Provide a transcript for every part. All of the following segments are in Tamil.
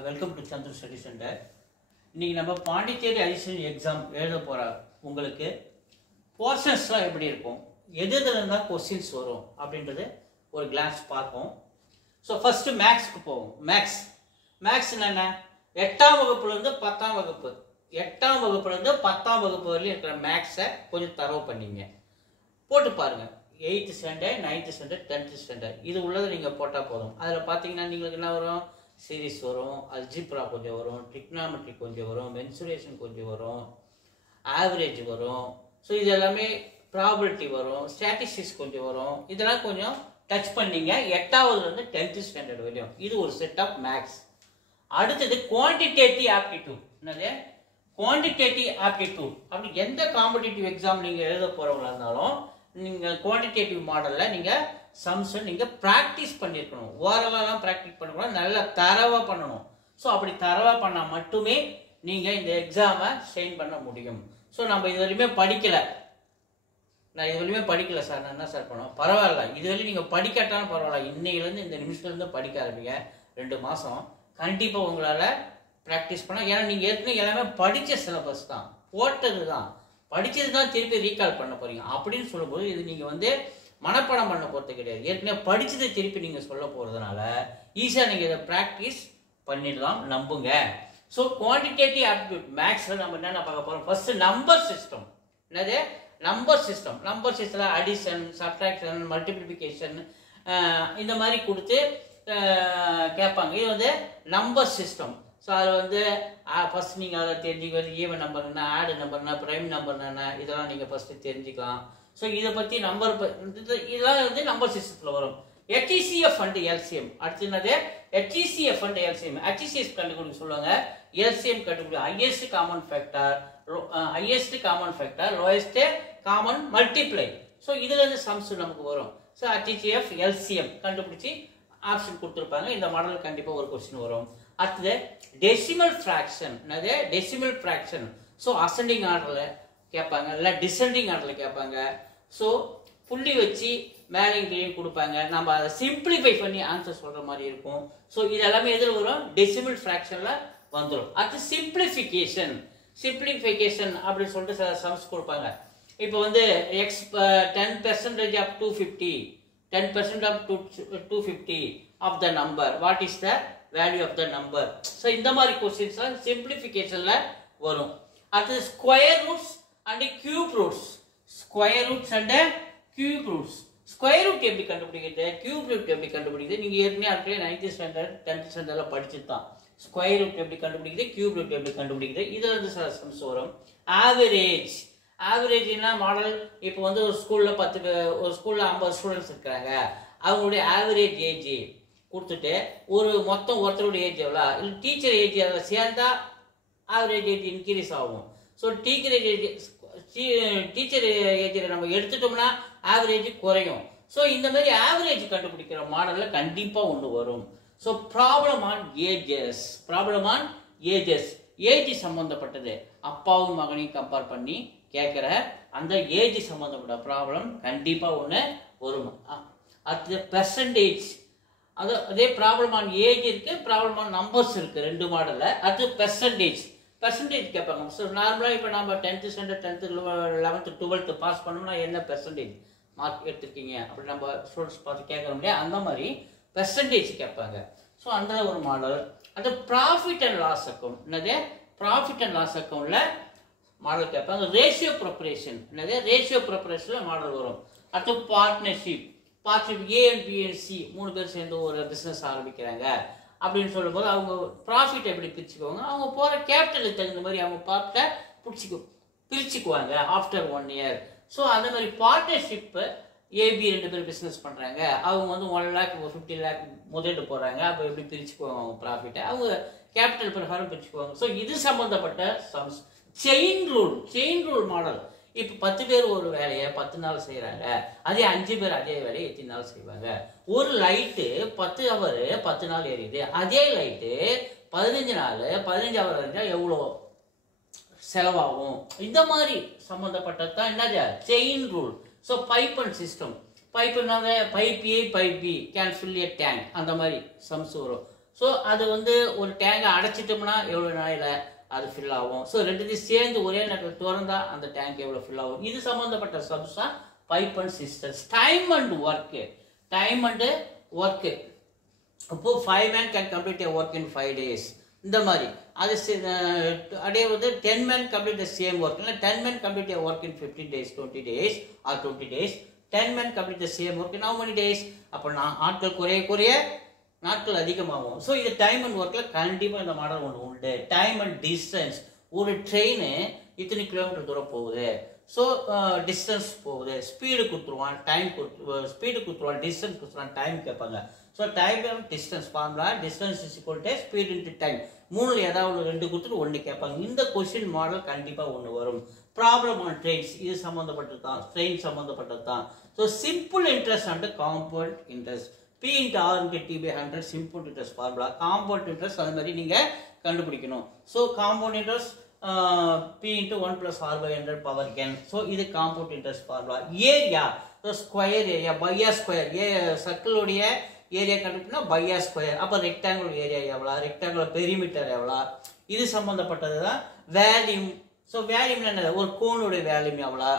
Welcome to Chandra study centre. இன்றைக்கி நம்ம பாண்டிச்சேரி அடிஷனல் எக்ஸாம் எழுத போகிற உங்களுக்கு போர்ஷன்ஸ்லாம் எப்படி இருக்கும், எது இருந்தால் கொஸ்டின்ஸ் வரும் அப்படின்றது ஒரு கிளான்ஸ் பார்ப்போம். ஸோ ஃபஸ்ட்டு மேக்ஸ்க்கு போவோம். மேக்ஸ் என்னென்ன, 8ஆம் வகுப்புலேருந்து 10ஆம் வகுப்பு, 8ஆம் வகுப்புலேருந்து 10ஆம் வகுப்பு வரையும் இருக்கிற மேக்ஸை கொஞ்சம் தரவு பண்ணிங்க போட்டு பாருங்கள். 8th standard, 9th standard, 10th standard இது உள்ளதை நீங்கள் போட்டால் போதும். அதில் பார்த்தீங்கன்னா நீங்களுக்கு என்ன வரும், சீரிஸ் வரும், அல்ஜிப்ரா கொஞ்சம் வரும், ட்ரிக்னாமெட்ரி கொஞ்சம் வரும், மென்சுரேஷன் கொஞ்சம் வரும், ஆவரேஜ் வரும். ஸோ இது எல்லாமே ப்ராபபிலிட்டி வரும், ஸ்டாட்டிஸ்டிக்ஸ் கொஞ்சம் வரும். இதெல்லாம் கொஞ்சம் டச் பண்ணிங்க 8ஆவதுலேருந்து 10th ஸ்டாண்டர்ட் வரையும். இது ஒரு செட் ஆஃப் மேக்ஸ். அடுத்தது குவான்டிடேட்டிவ் ஆப்டிடியூட். என்னது குவான்டிடேட்டிவ் ஆப்டிடியூட்? அப்படி எந்த காம்படிட்டிவ் எக்ஸாம் நீங்கள் எழுத போகிறவங்களா இருந்தாலும் நீங்கள் குவான்டிடேட்டிவ் மாடலில் நீங்கள் சம்ஸை நீங்கள் ப்ராக்டிஸ் பண்ணியிருக்கணும். ஓரளவுலாம் ப்ராக்டிஸ் பண்ணக்கூடாது, நல்லா தரவாக பண்ணணும். ஸோ அப்படி தரவாக பண்ணால் மட்டுமே நீங்கள் இந்த எக்ஸாமை ஸ்ட்ரெயின் பண்ண முடியும். ஸோ நம்ம இது வரையுமே படிக்கலை, நான் இது வரையுமே படிக்கலை சார், நான் என்ன சார் பண்ணுவோம், பரவாயில்ல. இது வரையும் நீங்கள் படிக்காட்டாலும் பரவாயில்ல, இன்னையிலேருந்து இந்த நிமிஷத்துலேருந்து படிக்க ஆரம்பிங்க. 2 மாதம் கண்டிப்பாக உங்களால் ப்ராக்டிஸ் பண்ண. ஏன்னா நீங்கள் ஏற்கனவே எல்லாமே படித்த சிலபஸ் தான், போட்டது தான், படித்தது தான் திருப்பி ரீகால் பண்ண போகிறீங்க. அப்படின்னு சொல்லும்போது இது நீங்கள் மனப்பாடம் பண்ண போகிறது கிடையாது, ஏற்கனவே படித்ததை திருப்பி நீங்கள் சொல்ல போகிறதுனால ஈஸியாக நீங்கள் இதை ப்ராக்டிஸ் பண்ணிடலாம், நம்புங்க. ஸோ குவான்டிடேட்டிவ் ஆப்டிடியூட் மேக்ஸில் நம்ம என்னென்ன பார்க்க போகிறோம், ஃபஸ்ட்டு நம்பர் சிஸ்டம். என்னது நம்பர் சிஸ்டம்? நம்பர் சிஸ்டத்தில் அடிஷன், சப்ட்ராக்ஷன், மல்டிப்ளிகேஷன் இந்த மாதிரி கொடுத்து கேட்பாங்க. இது நம்பர் சிஸ்டம். ஸோ அதில் ஃபஸ்ட் நீங்கள் அதை தெரிஞ்சுக்கிறது, ஈவன் நம்பர் என்ன, ஆடு நம்பர் என்ன, ப்ரைம் நம்பர் என்ன, இதெல்லாம் நீங்கள் ஃபஸ்ட்டு தெரிஞ்சுக்கலாம். ஸோ இதை பற்றி நம்பர் இதெல்லாம் நம்பர் சிஸ்டத்தில் வரும். HCF and LCM. அடுத்து என்னது HCF அண்ட் LCM. HCF கண்டுபிடிக்க சொல்லுவாங்க, LCM கண்டுபிடிக்க highest common factor, lowest common multiply. So இதுலேருந்து சம்ஸ் நமக்கு வரும். ஸோ HCF LCM கண்டுபிடிச்சி ஆப்ஷன் கொடுத்துருப்பாங்க. இந்த மாடல் கண்டிப்பாக ஒரு கொஸ்டின் வரும். அடுத்தது டெசிமல் ஃப்ராக்ஷன். என்னது டெசிமல் ஃப்ராக்ஷன்? ஸோ அசெண்டிங் ஆர்டரில் கேட்பாங்க, இல்லை டிசெண்டிங் ஆர்டரில் கேட்பாங்க. ஸோ புள்ளி வச்சு மேலேயும் கீழே கொடுப்பாங்க, நம்ம அதை சிம்பிளிஃபை பண்ணி ஆன்சர் சொல்கிற மாதிரி இருக்கும். ஸோ இது எல்லாமே எதில் வரும், டெசிமல் ஃப்ராக்ஷனில் வந்துடும். அடுத்து சிம்பிளிஃபிகேஷன் அப்படின்னு சொல்லிட்டு சில சம்ஸ் கொடுப்பாங்க. இப்போ x 10% of 250, 10% of 250 of the number, what is the value of the number? ஸோ இந்த மாதிரி கொஸ்டின்ஸ் சிம்பிளிஃபிகேஷனில் வரும். அடுத்து square roots and cube roots. Square roots and cube roots. Square root எப்படி கண்டுபிடிக்கிறது, கியூப் ரூட் எப்படி கண்டுபிடிக்கிறது, நீங்கள் ஏற்கனவே 9th ஸ்டாண்டர்ட் 10th ஸ்டாண்டர்டில் படிச்சுட்டு தான். ஸ்கொயர் ரூட் எப்படி கண்டுபிடிக்கிறது, கியூப் ரூட் எப்படி கண்டுபிடிக்கிறது, இதில் சில சம்ஸ் வரும். ஆவரேஜ்னா மாடல். இப்போ ஒரு ஸ்கூலில் 50 ஸ்டூடெண்ட்ஸ் இருக்கிறாங்க, அவங்களுடைய ஆவரேஜ் ஏஜ் கொடுத்துட்டு மொத்தம் ஒருத்தருடைய ஏஜ் எவ்வளோ, இல்லை டீச்சர் ஏஜ் அதில் சேர்ந்தா ஆவரேஜ் ஏஜ் இன்க்ரீஸ் ஆகும். ஸோ டீச்சர் ஏஜில் நம்ம எடுத்துட்டோம்னா ஆவரேஜ் குறையும். ஸோ இந்த மாதிரி ஆவரேஜ் கண்டுபிடிக்கிற மாடலில் கண்டிப்பாக ஒன்று வரும். So problem on ages, age சம்மந்தப்பட்டது, அப்பாவும் மகனையும் கம்பேர் பண்ணி கேட்குற அந்த ஏஜ் சம்மந்தப்பட்ட ப்ராப்ளம் கண்டிப்பாக ஒன்று வரும். அடுத்தது பெர்சன்டேஜ், அதே ப்ராப்ளம் ஆன் ஏஜ் இருக்குது, ப்ராப்ளம் ஆன் நம்பர்ஸ் இருக்குது, 2 மாடலில். அது பெர்சன்டேஜ் கேட்பாங்க. ஸோ நார்மலாக இப்போ நம்ம 10th standard, 10th 11th 12th pass பண்ணோம்னா என்ன பெர்சன்டேஜ் மார்க் எடுத்துருக்கீங்க அப்படி நம்ம ஸ்டூடெண்ட்ஸ் பார்த்து கேட்குற முடியாது, அந்த மாதிரி பெர்சன்டேஜ் கேட்பாங்க. ஸோ அந்த ஒரு மாடல். அது ப்ராஃபிட் அண்ட் லாஸ் அக்கௌண்ட். என்னது ப்ராஃபிட் அண்ட் லாஸ் அக்கௌண்ட்டில் மாடல் கேட்பாங்க. Ratio preparation. என்னது ரேஷியோ ப்ரிப்பரேஷனில் மாடல் வரும். அடுத்து partnership A and B and C 3 பேர் சேர்ந்து ஒரு பிஸ்னஸ் ஆரம்பிக்கிறாங்க அப்படின்னு சொல்லும்போது அவங்க ப்ராஃபிட் எப்படி பிரிச்சுக்குவாங்க, அவங்க போகிற கேபிட்டலுக்கு தகுந்த மாதிரி அவங்க ப்ராஃபிட்டை பிரிச்சுக்குவாங்க ஆஃப்டர் 1 year. ஸோ அந்த மாதிரி பார்ட்னர்ஷிப்பு AB 2 பேர் பிஸ்னஸ் பண்ணுறாங்க, அவங்க 1 lakh 50 lakh முதலீடு போடுறாங்க. அப்போ எப்படி பிரிச்சுக்குவாங்க அவங்க ப்ராஃபிட்டை, அவங்க கேபிட்டல் பிரகாரம் பிரிச்சுக்குவாங்க. ஸோ இது சம்மந்தப்பட்ட சம்ஸ். Chain rule model. இப்போ 10 பேர் ஒரு வேலையை 10 நாள் செய்கிறாங்க, அதே 5 பேர் அதே வேலையை எத்தனை நாள் செய்வாங்க. ஒரு லைட்டு 10 hour 10 நாள் எரியுது, அதே லைட்டு 15 நாள் 15 hour இருந்தால் எவ்வளோ செலவாகும். இந்த மாதிரி சம்மந்தப்பட்டது தான் என்னது chain rule. So pipe and cistern. பைப்புனாங்க pipe A pipe B can fill a tank, அந்த மாதிரி சம்ஸ் வரும். ஸோ அது வந்து ஒரு டேங்கை அடைச்சிட்டோம்னா எவ்வளோ நாளில் அது ஃபில் ஆகும். ஸோ ரெண்டுத்தையும் சேர்ந்து ஒரே நேரத்தில் திறந்தா அந்த டேங்க் எவ்வளோ ஃபில் ஆகும். இது சம்மந்தப்பட்ட சப்ஸ் தான் pipe and sisters. Time and work, time and work. அப்போ 5 men can complete a work in 5 days. இந்த மாதிரி அது அதே வந்து 10 men complete the same work. இல்லை 10 men complete a work in 15 days, 20 days or 20 days. 10 men complete the same work in how many days? அப்போ ஆட்கள் குறைய நாட்கள் அதிகமாகும். ஸோ இது டைம் அண்ட் ஒர்க்கில் கண்டிப்பாக இந்த மாடல் ஒன்று உண்டு. டைம் அண்ட் டிஸ்டன்ஸ், ஒரு ட்ரெயின் இத்தனை கிலோமீட்டர் தூரம் போகுது, ஸோ டிஸ்டன்ஸ் போகுது, ஸ்பீடு கொடுத்துருவான், டைம் ஸ்பீடு கொடுத்துருவான், டிஸ்டன்ஸ் கொடுத்துருவான், டைம் கேட்பாங்க. So time and distance formula distance is equal to speed into time. மூணுல ஏதாவது 2 கொடுத்துட்டு 1 கேட்பாங்க. இந்த கொஸ்டின் மாடல் கண்டிப்பாக ஒன்று வரும். ப்ராப்ளம் ஆன் ட்ரெயின்ஸ், இது சம்மந்தப்பட்டது தான், ட்ரெயின் சம்மந்தப்பட்டது தான். So simple interest and compound interest, P into R into T by 100 simple interest formula. Compound interest அது மாதிரி நீங்க கண்டுபிடிக்கணும். So compound interest P into 1 plus R by 100 power n. So இது compound interest formula. Area, so square area by a square. circle உடைய ஏரியா கண்டுபிடினா by a square. அப்ப rectangle ஏரியா எவ்வளவு, rectangle perimeter எவ்வளவு, இது சம்பந்தப்பட்டது தான் வேல்யூம். ஸோ வேல்யூம் என்ன, ஒரு கோனோட வேல்யூம் எவ்வளோ,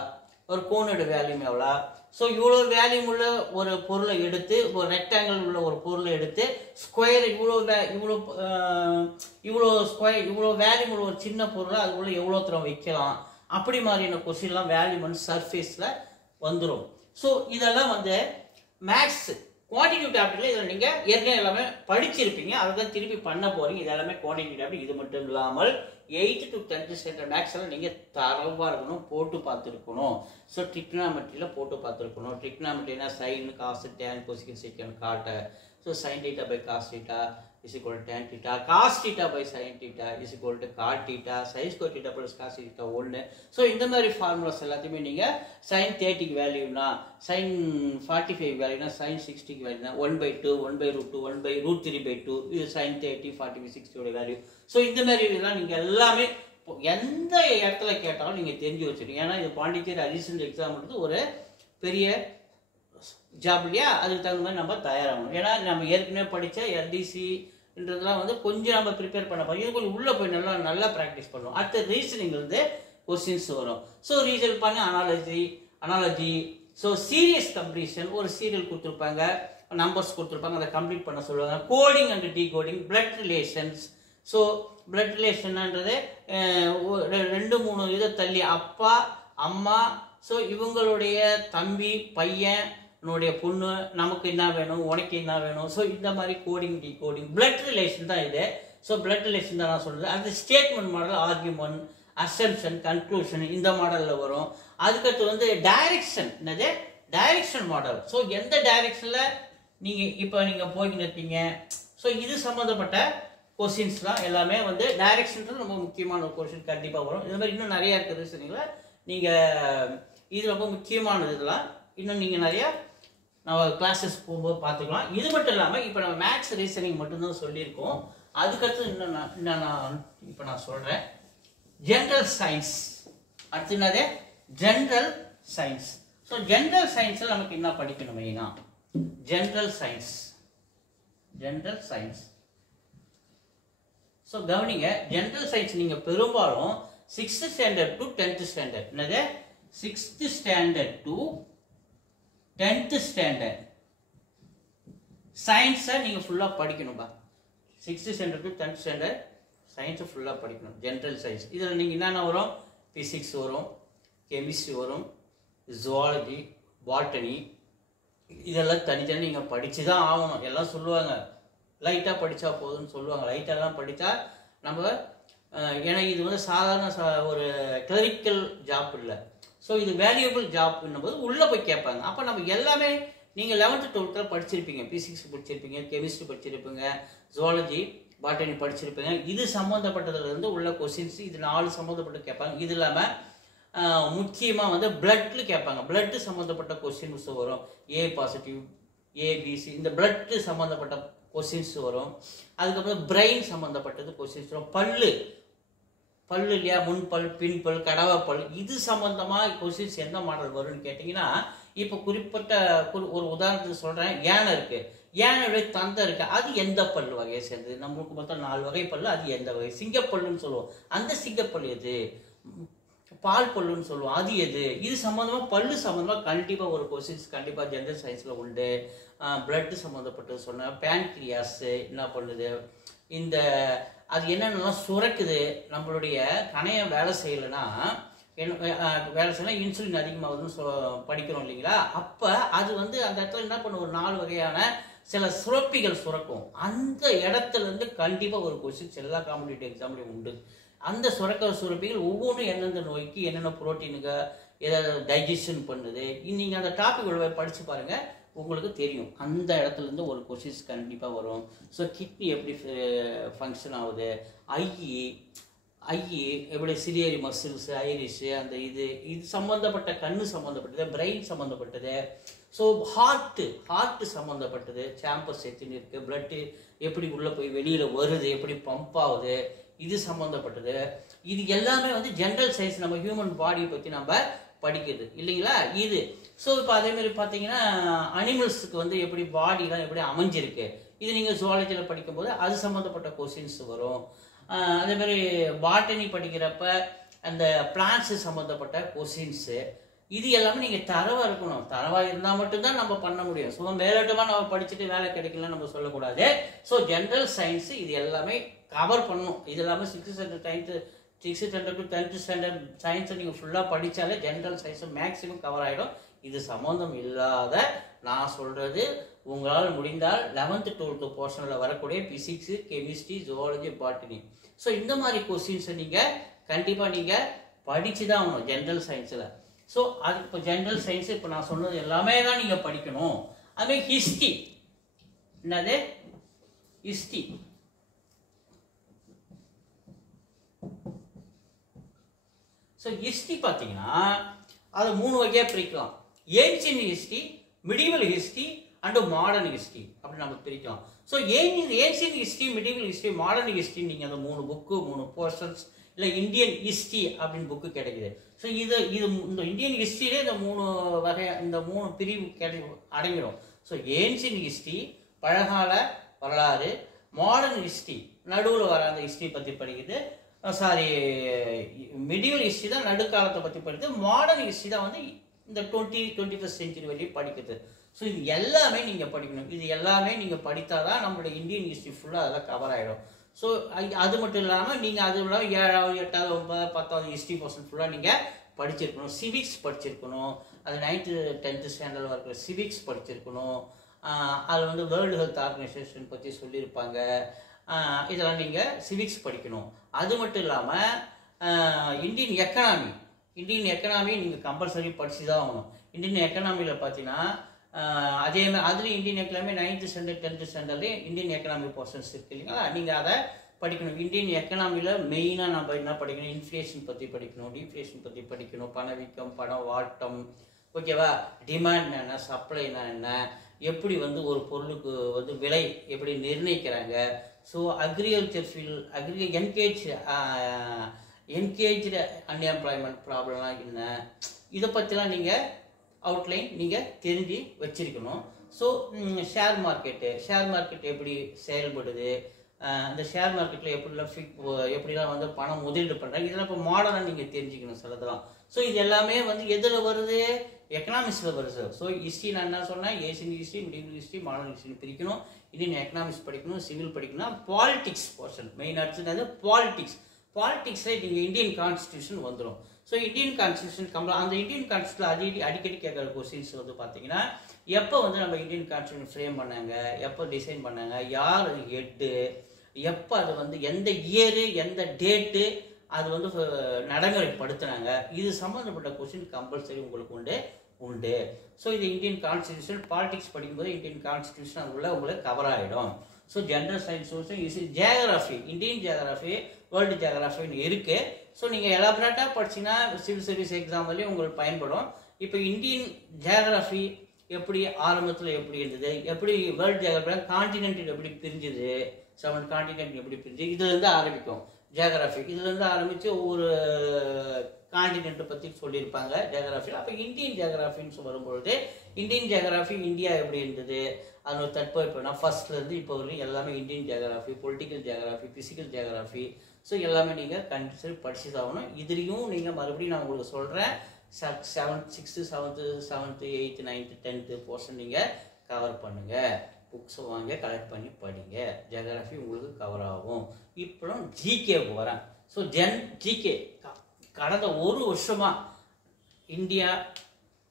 ஒரு கோனோட வேல்யூம் எவ்வளோ. ஸோ இவ்வளோ வேல்யூம் உள்ள ஒரு பொருளை எடுத்து, ஒரு ரெக்டாங்கிள் உள்ள ஒரு பொருளை எடுத்து ஸ்கொயர் இவ்வளோ ஸ்கொயர் இவ்வளோ வேல்யூம் உள்ள ஒரு சின்ன பொருளை அதுக்குள்ள எவ்வளோ தூரம் வைக்கலாம், அப்படி மாதிரியான கொஸ்டின்லாம் வேல்யூம் வந்து சர்ஃபேஸில் வந்துடும். ஸோ இதெல்லாம் வந்து மேக்ஸ் குவான்டிட்டிவ் டாபிக்ல இதில் நீங்கள் ஏற்கனவே எல்லாமே படிச்சிருப்பீங்க, அதை தான் திருப்பி பண்ண போறீங்க. இது எல்லாமே குவான்டிட்டிவ் டாபிக். இது மட்டும் இல்லாமல் 8th to 10th standard maths எல்லாம் நீங்கள் தரவாக இருக்கணும், போட்டு பார்த்துருக்கணும். ஸோ ட்ரிக்னாமெட்ரியில் போட்டு பார்த்துருக்கணும். ட்ரிக்னாமெட்ரினா sine, cos, tan, cosecant, secant, காட்ட. So sine theta by cos theta is equal to tan theta, cos theta by sin theta is equal to cot theta, sin square theta plus cos theta 1. So இந்த மாதிரி ஃபார்முலாஸ் எல்லாத்தையுமே நீங்கள் sin 30க்கு வேல்யூனா, sin 45 வேல்யூனா, sin 60க்கு வேல்யூனா 1/2, 1/√2, 1/√3/2, இது sin 30, 45, 60 வேல்யூ. ஸோ இந்த மாதிரி இதெல்லாம் நீங்கள் எல்லாமே எந்த இடத்துல கேட்டாலும் நீங்கள் தெரிஞ்சு வச்சுருக்கீங்க. ஏன்னா இது பாண்டிச்சேரி அடிஷனல் எக்ஸாம் வந்து ஒரு பெரிய ஜாப் இல்லையா, அதுக்கு தகுந்த மாதிரி நம்ம தயாராகணும். ஏன்னா நம்ம ஏற்கனவே படித்த எல்டிசின்றதுலாம் வந்து கொஞ்சம் நம்ம ப்ரிப்பேர் பண்ண போகிறோம். இது கொஞ்சம் உள்ளே போய் நல்லா ப்ராக்டிஸ் பண்ணுவோம். அடுத்த ரீசனிங் வந்து கொஸ்டின்ஸ் வரும். ஸோ ரீசன் பண்ண அனாலஜி. ஸோ சீரியஸ் கம்ப்ளீஷன், ஒரு சீரியல் கொடுத்துருப்பாங்க, நம்பர்ஸ் கொடுத்துருப்பாங்க, அதை கம்ப்ளீட் பண்ண சொல்லுவாங்க. Coding and decoding, blood relations. So blood ரிலேஷன்ன்றது 2-3 இதை தள்ளி அப்பா அம்மா, ஸோ இவங்களுடைய தம்பி பையன் உன்னுடைய பொண்ணு, நமக்கு என்ன வேணும், உனக்கு என்ன வேணும். ஸோ இந்த மாதிரி கோடிங் டீகோடிங் பிளட் ரிலேஷன் தான் இது. ஸோ பிளட் ரிலேஷன் தான் நான் சொல்றது. அது statement model, argument, assumption, conclusion இந்த மாடலில் வரும். அதுக்கடுத்து வந்து டைரக்ஷன், என்னது டைரக்ஷன் மாடல். ஸோ எந்த டைரக்ஷனில் நீங்கள் போய்கிட்டு இருக்கீங்க, ஸோ இது சம்மந்தப்பட்ட கொஸ்டின்ஸ்லாம் எல்லாமே வந்து டைரக்ஷன்றது ரொம்ப முக்கியமான ஒரு கொஸ்டின் கண்டிப்பாக வரும். இது மாதிரி இன்னும் நிறையா இருக்குது சொன்னீங்களா நீங்கள், இது ரொம்ப முக்கியமானது. இதெல்லாம் இன்னும் நீங்கள் நிறையா நம்ம கிளாஸஸ் போகும்போது பார்த்துக்கலாம். இது மட்டும் இல்லாமல் இப்போ நம்ம மேக்ஸ் ரீசனிங் மட்டும்தான் சொல்லியிருக்கோம். அதுக்கடுத்து நான் இப்போ சொல்கிறேன் ஜென்ரல் சயின்ஸ். அடுத்து என்னது ஜென்ரல் சயின்ஸ். ஸோ ஜென்ரல் சயின்ஸில் நமக்கு என்ன படிக்கணும் மெயினா, ஜென்ரல் சயின்ஸ். ஸோ கவனிங்க, ஜென்ரல் சயின்ஸ் நீங்கள் பெரும்பாலும் 6th standard to 10th standard, என்னது 6th standard to 10th standard சயின்ஸை நீங்கள் ஃபுல்லாக படிக்கணும்பா. 6th standard to 10th standard சயின்ஸை ஃபுல்லாக படிக்கணும். ஜென்ரல் சயின்ஸ் இதில் நீங்கள் என்னென்ன வரும், ஃபிசிக்ஸ் வரும், கெமிஸ்ட்ரி வரும், ஜுவாலஜி, பாட்டனி, இதெல்லாம் தனித்தனி நீங்கள் படித்து தான் ஆகணும். எல்லாம் சொல்லுவாங்க லைட்டாக படித்தா போதும்னு சொல்லுவாங்க. லைட்டாலாம் படித்தா நம்ம, ஏன்னா இது வந்து சாதாரண ஒரு கிளரிக்கல் ஜாப் இல்லை. ஸோ இது வேல்யூபிள் ஜாப்னும் போது உள்ளே போய் கேட்பாங்க. அப்போ நம்ம எல்லாமே நீங்கள் 11th 12th படிச்சிருப்பீங்க, பிசிக்ஸ் படிச்சிருப்பீங்க, கெமிஸ்ட்ரி படிச்சிருப்பீங்க, ஜுவாலஜி, பாட்டனி படிச்சிருப்பீங்க. இது சம்மந்தப்பட்டதுலேருந்து உள்ள கொஸ்டின்ஸ் இது 4 சம்மந்தப்பட்டு கேட்பாங்க. இது இல்லாமல் முக்கியமாக வந்து பிளட்டில் கேட்பாங்க. பிளட்டு சம்மந்தப்பட்ட கொஸ்டின்ஸ் வரும். ஏ பாசிட்டிவ், ஏபிசி, இந்த பிளட்டு சம்மந்தப்பட்ட கொஸ்டின்ஸ் வரும். அதுக்கப்புறம் பிரெயின் சம்மந்தப்பட்டது கொஸ்டின்ஸ் வரும். பல்லு இல்லையா, முன்பல், பின்பல், கடவைப்பல், இது சம்பந்தமாக கொஸ்டின்ஸ் எந்த மாடல் வரும்னு கேட்டிங்கன்னா, இப்போ குறிப்பிட்ட ஒரு உதாரணத்துக்கு சொல்கிறேன். யானை இருக்குது. யானையுடைய தந்தை இருக்கு, அது எந்த பல்லு வகையை சேர்ந்தது? நம்மளுக்கு மொத்தம் 4 வகை பல்லு, அது எந்த வகை? சிங்கப்பல்லுன்னு சொல்லுவோம், அந்த சிங்கப்பல் எது? பால் பல்லுன்னு சொல்லுவோம், அது எது? இது சம்மந்தமா பல்லு சம்மந்தமா கண்டிப்பா ஒரு கொஸ்டின்ஸ் கண்டிப்பா ஜெனரல் சயின்ஸ்ல உண்டு. பிளட் சம்மந்தப்பட்டது சொன்ன பேன்க்ரியாஸ் என்ன பண்ணுது, இந்த அது என்னென்னலாம் சுரக்குது, நம்மளுடைய கணையம் வேலை செய்யலைன்னா வேலை செய்யலாம், இன்சுலின் அதிகமாகுதுன்னு படிக்கிறோம் இல்லைங்களா? அப்போ அது வந்து அந்த இடத்துல என்ன பண்ணும், ஒரு 4 வகையான சில சுரப்பிகள் சுரக்கும். அந்த இடத்துல இருந்து கண்டிப்பாக ஒரு கொஸ்டின்ஸ் எல்லா காம்படிட்டிவ் எக்ஸாம்லையும் உண்டு. அந்த சுரப்பிகள் ஒவ்வொன்றும் எந்தெந்த நோய்க்கு என்னென்ன புரோட்டீனுக்கு ஏதாவது டைஜஷன் பண்ணுது, நீங்கள் அந்த டாபிக் படித்து பாருங்கள், உங்களுக்கு தெரியும். அந்த இடத்துல இருந்து ஒரு கொஸ்டின்ஸ் கண்டிப்பாக வரும். ஸோ கிட்னி எப்படி ஃபங்க்ஷன் ஆகுது, ஐ எப்படி சிலியரி மசில்ஸ், ஐரிஷு, அந்த இது சம்மந்தப்பட்ட கண்ணு சம்மந்தப்பட்டது, பிரெயின் சம்மந்தப்பட்டது. ஸோ ஹார்ட்டு சம்மந்தப்பட்டது, சாம்பர்ஸ் எத்தனை இருக்குது, பிளட்டு எப்படி உள்ளே போய் வெளியில் வருது, எப்படி பம்ப் ஆகுது, இது சம்மந்தப்பட்டது. இது எல்லாமே வந்து ஜென்ரல் சயின்ஸ், நம்ம ஹியூமன் பாடியை பற்றி நம்ம படிக்கிறது இல்லைங்களா இது. ஸோ இப்போ அதேமாதிரி பார்த்தீங்கன்னா அனிமல்ஸுக்கு வந்து எப்படி பாடிலாம் எப்படி அமைஞ்சிருக்கு, இது நீங்கள் ஜுவாலஜியில் படிக்கும்போது அது சம்மந்தப்பட்ட கொஸ்டின்ஸ் வரும். அதேமாதிரி பாட்டனி படிக்கிறப்ப அந்த பிளான்ட்ஸு சம்மந்தப்பட்ட கொஸ்டின்ஸு, இது எல்லாமே நீங்கள் தரவாக இருக்கணும். தரவாக இருந்தால் மட்டும்தான் நம்ம பண்ண முடியும். ஸோ மேலோட்டமாக நம்ம படிச்சுட்டு வேலை கிடைக்கலன்னு நம்ம சொல்லக்கூடாது. ஸோ ஜென்ரல் சயின்ஸு இது எல்லாமே கவர் பண்ணணும். இது எல்லாமே 6th standard to 10th standard சயின்ஸை நீங்கள் ஃபுல்லாக படித்தாலே ஜென்ரல் சயின்ஸு மேக்ஸிமம் கவர் ஆகிடும். இது சம்மந்தம் இல்லாத நான் சொல்கிறது, உங்களால் முடிந்தால் 11th 12th போர்ஷனில் வரக்கூடிய physics, chemistry, zoology, botany. So இந்த மாதிரி கொஸ்டின்ஸை நீங்கள் கண்டிப்பாக நீங்கள் படித்து தான் ஆகணும் ஜென்ரல் சயின்ஸில். ஸோ அது இப்போ ஜென்ரல் சயின்ஸு இப்போ நான் சொன்னது எல்லாமே தான் நீங்கள் படிக்கணும். அதுமாதிரி ஹிஸ்ட்ரி, என்னது ஹிஸ்ட்ரி, ஸோ ஹிஸ்ட்ரி பார்த்தீங்கன்னா அதை 3 வகையாக பிரிக்கலாம். Ancient history, medieval history and modern history அப்படி நம்ம பிரிக்கலாம். So ancient history, medieval history, modern history நீங்கள் அந்த 3 புக்கு 3 போர்ஷன்ஸ் இல்லை இந்தியன் ஹிஸ்ட்ரி அப்படின்னு புக்கு கிடைக்குது. ஸோ இது இந்த இந்தியன் ஹிஸ்ட்ரியிலே இந்த 3 வகை, இந்த 3 பிரிவு அடங்கிடும். ஸோ ஏன்ஷியன்ட் ஹிஸ்ட்ரி பழங்கால வரலாறு, மாடர்ன் ஹிஸ்ட்ரி நடுவில் வர அந்த ஹிஸ்ட்ரி பற்றி படிக்குது, மிடிவல் ஹிஸ்ட்ரி தான் நடுக்காலத்தை பற்றி படிக்குது, மாடர்ன் ஹிஸ்ட்ரி தான் வந்து இந்த 21st century வரையும் படிக்குது. ஸோ இது எல்லாமே நீங்கள் படிக்கணும். இது எல்லாமே நீங்கள் படித்தாதான் நம்மளுடைய இந்தியன் ஹிஸ்ட்ரி ஃபுல்லாக அதெல்லாம் கவர் ஆகிடும். ஸோ அது மட்டும் இல்லாமல் நீங்கள் அது இல்லாமல் 7வது 8வது 9வது 10வது ஹிஸ்ட்ரி போர்ஷன் ஃபுல்லாக நீங்கள் படிச்சிருக்கணும். சிவிக்ஸ் படிச்சிருக்கணும். அது 9th 10th ஸ்டாண்டர்ட் இருக்கிற சிவிக்ஸ் படிச்சிருக்கணும். அதில் வந்து வேர்ல்டு ஹெல்த் ஆர்கனைசேஷன் பற்றி சொல்லியிருப்பாங்க. இதெல்லாம் நீங்கள் சிவிக்ஸ் படிக்கணும். அது மட்டும் இல்லாமல் இந்தியன் எக்கனாமி நீங்கள் கம்பல்சரி படித்து தான் ஆகணும். இந்தியன் எக்கனாமியில் பார்த்தீங்கன்னா அதே மாதிரி அதுலேயும் Indian economy 9th standard 10th ஸ்டாண்டர்ட்லேயும் இந்தியன் எக்கனாமி போர்ஷன்ஸ் இருக்குது இல்லைங்களா? நீங்கள் அதை படிக்கணும். இந்தியன் எக்கனாமியில் மெயினாக நம்ம என்ன படிக்கணும், இன்ஃப்ளேஷன் பற்றி படிக்கணும், டிஃப்ளேஷன் பற்றி படிக்கணும், பணவீக்கம், பணம் வாட்டம், ஓகேவா, டிமாண்ட் என்ன, சப்ளைனா என்ன, எப்படி வந்து ஒரு பொருளுக்கு வந்து விலை எப்படி நிர்ணயிக்கிறாங்க. So agriculture field, engaged unemployment ப்ராப்ளம்லாம் என்ன, இதை பற்றிலாம் நீங்கள் அவுட்லைன் நீங்கள் தெரிஞ்சு வச்சிருக்கணும். ஸோ ஷேர் மார்க்கெட் எப்படி செயல்படுது, அந்த ஷேர் மார்க்கெட்டில் எப்படிலாம் வந்து பணம் முதலீடு பண்ணுறாங்க, இதெல்லாம் இப்போ மாடர்னாக நீங்கள் தெரிஞ்சுக்கணும் சிலதெல்லாம். ஸோ இது எல்லாமே வந்து எதில் வருது, எக்கனாமிக்ஸில் வருது. ஸோ ஹிஸ்ட்ரி நான் என்ன சொன்னேன், Asian history, medieval history, modern history பிரிக்கணும். இந்தியன் எக்கனாமிக்ஸ் படிக்கணும், சிவில் படிக்கணும், பாலிடிக்ஸ் போர்ஷன் மெயின் அடுத்தது பாலிடிக்ஸில் நீங்கள் இந்தியன் கான்ஸ்டியூஷன் வந்துடும். ஸோ இந்தியன் கான்ஸ்டியூஷன் அந்த இந்தியன் கான்ஸ்டியூஷன் அடிக்கடி கேட்குற கொஸ்டின்ஸ் வந்து பார்த்தீங்கன்னா, எப்போ வந்து நம்ம இந்தியன் கான்ஸ்டியூஷன் ஃப்ரேம் பண்ணாங்க, எப்போ டிசைன் பண்ணாங்க, யார் அது ஹெட்டு, எப்போ அது வந்து எந்த இயரு எந்த டேட்டு அது வந்து நடைமுறைப்படுத்தினாங்க, இது சம்மந்தப்பட்ட கொஸ்டின் கம்பல்சரி உங்களுக்கு உண்டு. ஸோ இது இந்தியன் கான்ஸ்டியூஷன் பாலிடிக்ஸ் படிக்கும்போது இந்தியன் கான்ஸ்டியூஷன் அதுக்குள்ள உங்களுக்கு கவர் ஆகிடும். So general science geography, Indian geography, world ஜியாகிரஃபின்னு இருக்குது. ஸோ நீங்கள் எலாபரேட்டாக படிச்சிங்கன்னா சிவில் சர்வீஸ் எக்ஸாம்லேயும் உங்களுக்கு பயன்படும். இப்போ இந்தியன் ஜியாகிரஃபி எப்படி ஆரம்பத்தில் எப்படி இருந்தது, எப்படி வேர்ல்டு ஜியாகிரஃபி கான்டினென்ட் எப்படி பிரிஞ்சுது, 7 கான்டினென்ட் எப்படி பிரிஞ்சு, இதுலேருந்து ஆரம்பிக்கும். ஜியோகிராஃபி இதுலேருந்து ஆரம்பித்து ஒவ்வொரு காண்டினென்ட்டை பற்றி சொல்லியிருப்பாங்க ஜியோகிராஃபியில். அப்போ இந்தியன் ஜியோகிராஃபின்னு வரும்பொழுது இந்தியன் ஜியோகிராஃபி இந்தியா எப்படி இருந்தது, அதனோட தட்பவெப்பம்னா ஃபர்ஸ்ட்லேருந்து இப்போ வரைக்கும் எல்லாமே Indian geography, political geography, physical geography, so எல்லாமே நீங்கள் கண்டிப்பாக படிச்சு ஆகணும். இதுலேயும் நீங்கள் மறுபடியும் நான் உங்களுக்கு சொல்கிறேன் 6th 7th 8th 9th 10th portion நீங்கள் கவர் பண்ணுங்கள். புக்ஸை வாங்க கலெக்ட் பண்ணி படிங்க, ஜியோகிராஃபி உங்களுக்கு கவர் ஆகும். இப்போ ஜிகேவுக்கு வரேன். ஸோ ஜிகே கடந்த ஒரு வருஷமாக இந்தியா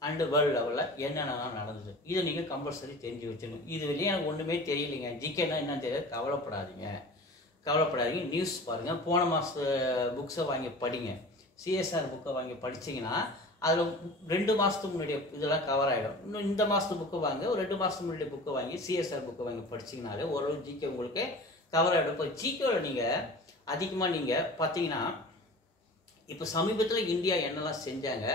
அண்டு வேர்ல்டு லெவலில் என்னென்னலாம் நடந்தது இதை நீங்கள் கம்பல்சரி தெரிஞ்சு வச்சுக்கணும். இது வெளியே எனக்கு ஒன்றுமே தெரியலைங்க, ஜிகேனா என்னன்னு தெரியாது, கவலைப்படாதீங்க. நியூஸ் பாருங்கள், போன மாத புக்ஸை வாங்கி படிங்க. சிஎஸ்ஆர் புக்கை வாங்கி படிச்சிங்கன்னா அதில் 2 மாதத்துக்கு முன்னாடிய இதெல்லாம் கவர் ஆகிடும். இன்னும் இந்த மாதத்து புக்கை வாங்க, ஒரு 2 மாதத்துக்கு முன்னாடி புக்கை வாங்கி சிஎஸ்ஆர் புக்கை வாங்கி படிச்சிங்கனாலே ஓரளவு ஜிகே உங்களுக்கு கவர் ஆகிடும். இப்போ ஜிகேவில் நீங்கள் அதிகமாக நீங்கள் பார்த்தீங்கன்னா இப்போ சமீபத்தில் இந்தியா என்னெல்லாம் செஞ்சாங்க,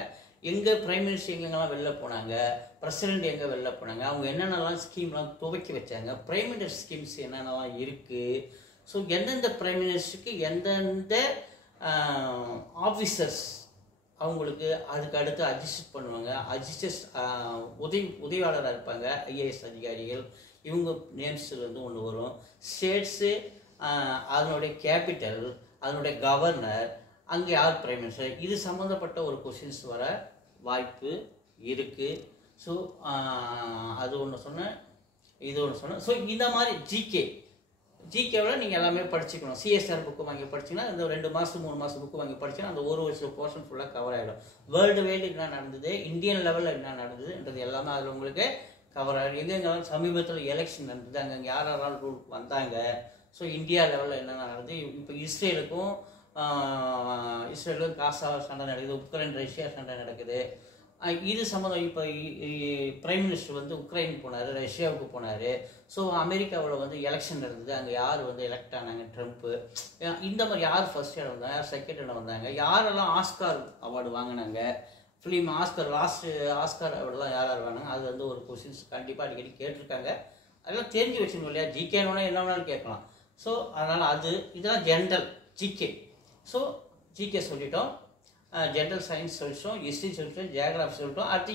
எங்கே பிரைம் மினிஸ்டர் எங்கெங்கெல்லாம் வெளில போனாங்க, பிரசிடென்ட் எங்கே வெளில போனாங்க, அவங்க என்னென்னலாம் ஸ்கீம்லாம் துவக்கி வச்சாங்க, பிரைம் மினிஸ்டர் ஸ்கீம்ஸ் என்னென்னலாம் இருக்குது, ஸோ எந்தெந்த பிரைம் மினிஸ்டருக்கு எந்தெந்த ஆஃபீஸர்ஸ் அவங்களுக்கு அதுக்கு அடுத்து அட்ஜஸ்ட் பண்ணுவாங்க, உதவியாளராக இருப்பாங்க, ஐஏஎஸ் அதிகாரிகள், இவங்க நேம்ஸ்லேருந்து ஒன்று வரும். ஸ்டேட்ஸு அதனுடைய கேபிட்டல், அதனுடைய கவர்னர், அங்கே யார் பிரைம் மினிஸ்டர், இது சம்மந்தப்பட்ட ஒரு கொஷின்ஸ் வர வாய்ப்பு இருக்குது. ஸோ அது ஒன்று சொன்னேன், இது ஒன்று சொன்னேன். ஸோ இந்த மாதிரி ஜிகேவில் நீங்கள் எல்லாமே படிச்சுக்கணும். சிஎஸ்ஆர் புக்கு வாங்கி படிச்சிங்கன்னா இந்த 2 மாதம் 3 மாதம் புக்கு வாங்கி படிச்சிங்கன்னா அந்த ஒரு வருஷம் போர்ஷன் ஃபுல்லாக கவர் ஆகிடும். வேர்ல்டு வைடு என்ன நடந்தது, இந்தியன் லெவலில் என்ன நடந்ததுன்றது எல்லாமே அதில் உங்களுக்கு கவர் ஆகிடும். எங்கெங்கெல்லாம் சமீபத்தில் எலெக்ஷன் நடந்தது, அங்கே யாரெல்லாம் ரூல் வந்தாங்க, ஸோ இந்தியா லெவலில் என்னென்ன நடந்தது, இப்போ இஸ்ரேலுக்கும் காசா சண்டை நடக்குது, உக்ரைன் ரஷ்யா சண்டை நடக்குது, இது சம்மந்தம். இப்போ பிரைம் மினிஸ்டர் உக்ரைன் போனார், ரஷ்யாவுக்கு போனார். ஸோ அமெரிக்காவில் எலெக்ஷன் நடந்தது, அங்கே யார் எலெக்ட் ஆனாங்க, ட்ரம்ப்பு. இந்த மாதிரி யார் ஃபர்ஸ்ட் இடம் வந்தாங்க, யார் செகண்ட் இடம் வந்தாங்க, யாரெல்லாம் ஆஸ்கார் அவார்டு வாங்கினாங்க, ஃபிலிம் ஆஸ்கார் ஆஸ்கார் அவார்டுலாம் யார் வாங்கினாங்க, அது ஒரு கொஸ்டின்ஸ் கண்டிப்பாக அடிக்கடி கேட்டிருக்காங்க. அதெல்லாம் தெரிஞ்சு வச்சுக்கணும் இல்லையா, ஜிகேன்னு என்ன வேணாலும் கேட்கலாம். ஸோ அதனால் இதெல்லாம் ஜென்ரல் ஜிகே. ஸோ ஜிகே சொல்லிட்டோம், ஜென்ரல் சயின்ஸ் சொல்லிட்டோம், ஹிஸ்ட்ரி சொல்லிட்டோம், ஜியோகிராஃபி சொல்லிட்டோம். அடுத்து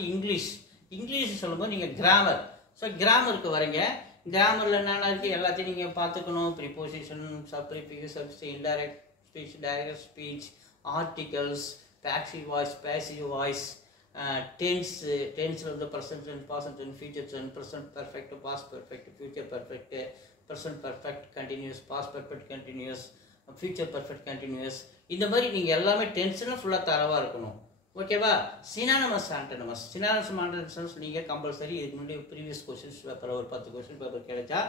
இங்கிலீஷ் சொல்லும்போது நீங்கள் கிராமர். ஸோ கிராமருக்கு வரீங்க, கிராமரில் என்னென்ன இருக்குது எல்லாத்தையும் நீங்கள் பார்த்துக்கணும். Preposition, prefix, substitute, indirect speech, direct speech, articles, active voice, passive voice, டென்ஸில் present tense, past tense, future tense, present perfect, past perfect, future perfect, present perfect continuous, past perfect continuous, future perfect continuous. இந்த மாதிரி நீங்கள் எல்லாமே டென்ஷனும் ஃபுல்லாக தரவாக இருக்கணும். ஓகேவா? சினானிமஸ் ஆண்டனிமஸ் நீங்கள் கம்பல்சரி இதுக்கு முன்னாடி ப்ரீவியஸ் கொஸ்டின்ஸ் பேப்பர் ஒரு 10 கொஸ்டின் பேப்பர் கிடைச்சா,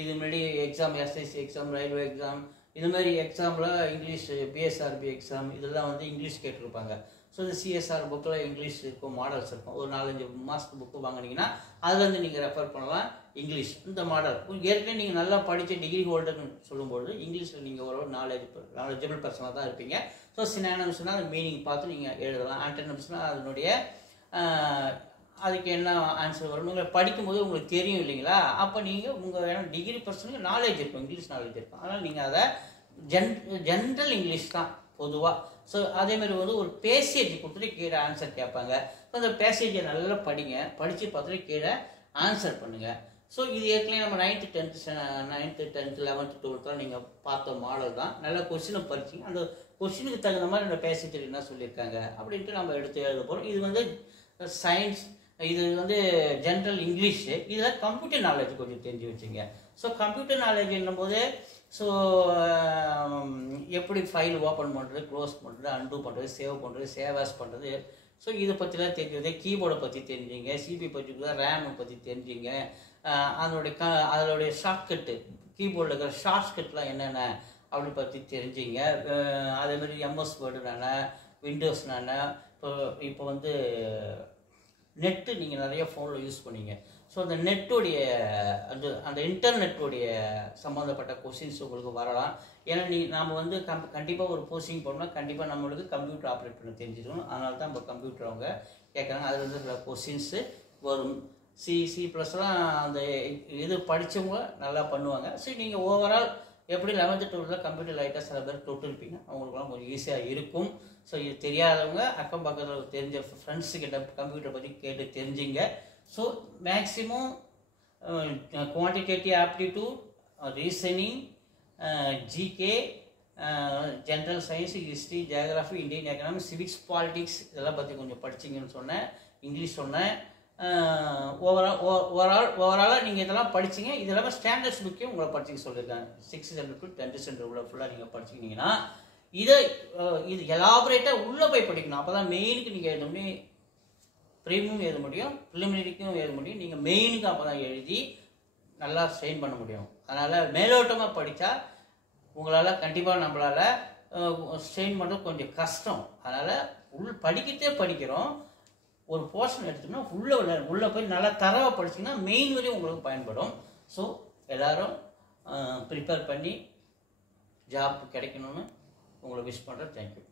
இது முன்னாடி exam, SSC exam, railway exam, இந்த மாதிரி எக்ஸாமில் இங்கிலீஷ், பிஎஸ்ஆர்பி எக்ஸாம், இதெல்லாம் இங்கிலீஷ் கேட்டிருப்பாங்க. ஸோ இந்த சிஎஸ்ஆர் புக்கில் இங்கிலீஷ் இருக்கும், மாடல்ஸ் இருக்கும். ஒரு 4-5 மாதத்துக்கு புக்கு வாங்கினீங்கன்னா அதுலேருந்து நீங்கள் ரெஃபர் பண்ணலாம் இங்கிலீஷ். இந்த மாடல் ஏற்கனவே நீங்கள் நல்லா படித்த டிகிரி ஹோல்டர்னு சொல்லும்போது இங்கிலீஷில் நீங்கள் ஒரு நாலேஜபிள் பர்சனாக தான் இருப்பீங்க. ஸோ சினானிம்ஸ்னால் அது மீனிங் பார்த்து நீங்கள் எழுதலாம். ஆன்டனிம்ஸ்னால் அதனுடைய அதுக்கு என்ன ஆன்சர் வரும் நீங்கள் படிக்கும்போது உங்களுக்கு தெரியும் இல்லைங்களா. அப்போ நீங்கள் உங்கள் டிகிரி பர்சனுக்கு நாலேஜ் இருக்கும், இங்கிலீஷ் நாலேஜ் இருக்கும். அதனால் நீங்கள் அதை ஜென்ரல் இங்கிலீஷ் தான் பொதுவாக. ஸோ அதேமாதிரி ஒரு பேசேஜ் கொடுத்துட்டு கீழே ஆன்சர் கேட்பாங்க. ஸோ அந்த பேசேஜை நல்லா படிங்க, படித்து பார்த்துட்டு கீழே ஆன்சர் பண்ணுங்கள். ஸோ இது ஏற்கனவே நம்ம 9th 10th 11th 12th நீங்கள் பார்த்த மாடல் தான். நல்லா கொஸ்டினை படிச்சிங்க, அந்த கொஸ்டினுக்கு தகுந்த மாதிரி அந்த பேசேஜில் என்ன சொல்லியிருக்காங்க அப்படின்ட்டு நம்ம எடுத்து எழுத போகிறோம். இது சயின்ஸ், இது ஜென்ரல் இங்கிலீஷு. இதில் கம்ப்யூட்டர் நாலேஜ் கொஞ்சம் தெரிஞ்சு வச்சுங்க. ஸோ கம்ப்யூட்டர் நாலேஜ் என்னும்போது ஸோ எப்படி ஃபைல் ஓப்பன் பண்ணுறது, க்ளோஸ் பண்ணுறது, அன்டூ பண்ணுறது, சேவ் பண்ணுறது, சேவாஸ் பண்ணுறது, ஸோ இதை பற்றிலாம் தெரிஞ்சது. கீபோர்டை பற்றி தெரிஞ்சுங்க, சிபி பற்றி, ரேமை பற்றி தெரிஞ்சுங்க, அதனுடைய ஷார்ட்கட்டு, கீபோர்டில் இருக்கிற ஷார்ட்கட்லாம் என்னென்ன அப்படி பற்றி தெரிஞ்சுங்க. அதேமாதிரி எம்எஸ் வேர்டுனான, விண்டோஸ்னான, இப்போ நெட்டு நீங்கள் நிறைய ஃபோனில் யூஸ் பண்ணீங்க. ஸோ அந்த நெட்டுடைய அந்த இன்டர்நெட்டுடைய சம்மந்தப்பட்ட கொஸ்டின்ஸ் உங்களுக்கு வரலாம். ஏன்னா நாம் கண்டிப்பாக ஒரு போஸ்டிங் போனோம்னா கண்டிப்பாக நம்மளுக்கு கம்ப்யூட்டர் ஆப்ரேட் பண்ண தெரிஞ்சிருக்கணும். அதனால தான் நம்ம கம்ப்யூட்டர் அவங்க கேட்குறாங்க. அதில் சில கொஸ்டின்ஸு வரும். சி ப்ளஸ்லாம் அந்த இது படித்தவங்க நல்லா பண்ணுவாங்க. ஸோ நீங்கள் ஓவரால் எப்படி 11th 12th கம்ப்யூட்டர் லைட்டாக சில பேர் தொட்டுருப்பீங்க, அவங்களுக்குலாம் கொஞ்சம் ஈஸியாக இருக்கும். ஸோ இது தெரியாதவங்க அக்கம் பக்கத்தில் தெரிஞ்ச ஃப்ரெண்ட்ஸுக்கிட்ட கம்ப்யூட்டர் பற்றி கேட்டு தெரிஞ்சுங்க. So maximum quantitative aptitude, reasoning, GK, general science, history, geography, Indian economics, civics, politics இதெல்லாம் பற்றி கொஞ்சம் படிச்சிங்கன்னு சொன்னேன். இங்கிலீஷ் சொன்னேன். ஓவராலாக நீங்கள் இதெல்லாம் படிச்சிங்க. இது இல்லாமல் ஸ்டாண்டர்ட்ஸ் புக்கையும் உங்களை படிச்சிக்க சொல்லியிருக்காங்க. 6th standard to 10th standard உள்ள ஃபுல்லாக நீங்கள் படிச்சிக்கிட்டீங்கன்னா இது எலாபரேட்டாக உள்ளே போய் படிக்கணும். அப்போ தான் மெயினுக்கு நீங்கள் எழுத முடியும், ப்ரீமியம் எழுத முடியும், ப்ரிலிமினரிக்கும் எழுத முடியும். நீங்கள் மெயினுக்கு அப்போ தான் எழுதி நல்லா ஸ்ட்ரெயின் பண்ண முடியும். அதனால் மேலோட்டமாக படித்தா உங்களால் கண்டிப்பாக நம்மளால் ஸ்ட்ரெயின் பண்ணுறது கொஞ்சம் கஷ்டம். அதனால் படிக்கிறதே படிக்கிறோம். ஒரு போர்ஷன் எடுத்தோம்னா உள்ளே போய் நல்லா தரவாக படிச்சிங்கன்னா மெயின் வரையும் உங்களுக்கு பயன்படும். ஸோ எல்லோரும் ப்ரிப்பேர் பண்ணி ஜாப் கிடைக்கணும்னு உங்களை விஷ் பண்ணுறேன். தேங்க்யூ.